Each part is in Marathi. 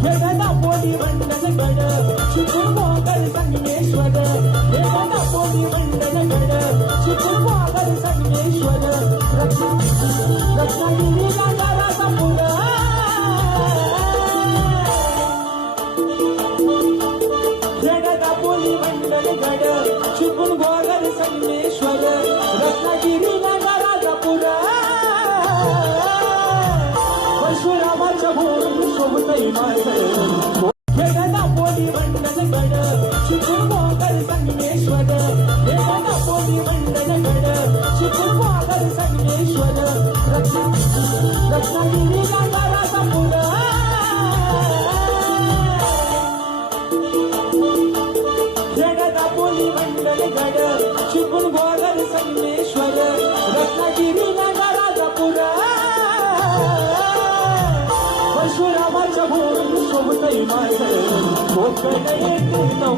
दापोली मंडलगड चिपळूण मोगल संगमेश्वर हे दापोली मंडलगड चिपळूण मोगल संगमेश्वर रत्नागिरी गाजाराचा पुरा दापोली मंडलगड चिपळूण मोगल संगमेश्वर रत्नागिरी गाजाराचा पुरा परशुरामाच्या भोवती शोभतई माझं दापोली मंडलगड चिपळूण मोगल संगमेश्वर हे दापोली मंडलगड चिपळूण मोगल संगमेश्वर रत्नागिरी गाजाराचा पुरा दापोली मंडलगड चिपळूण मोगल संगमेश्वर रत्नागिरी गाजाराचा पुरा परशुरामाच्या भोवती शोभतई माझं कोकण येते नऊ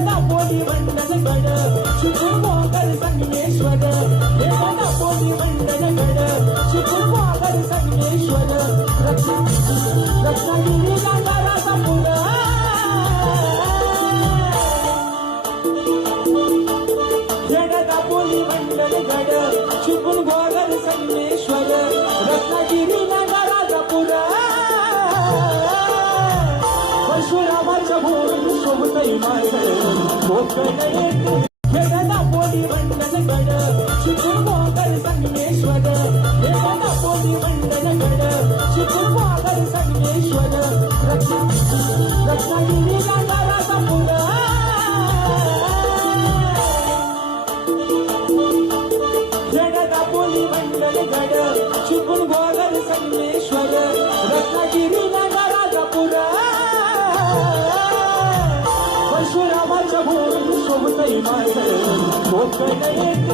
दापोली मंडलगड चिपळूण मोगल संगमेश्वर हे दापोली मंडलगड चिपळूण मोगल संगमेश्वर रत्नागिरी गाजाराचा पुरा दापोली मंडलगड चिपळूण मोगल संगमेश्वर रत्नागिरी गाजाराचा पुरा परशुरामाच्या भोवती शोभतई माझं कोकण येते दापोली मंडलगड चिपळूण मोगल संगमेश्वर हे दापोली मंडलगड चिपळूण मोगल संगमेश्वर रत्नागिरी गाजाराचा पुरा दापोली मंडलगड चिपळूण मोगल संगमेश्वर रत्नागिरी गाजाराचा पुरा परशुरामाच्या भोवती शोभतई माझं कोकण येते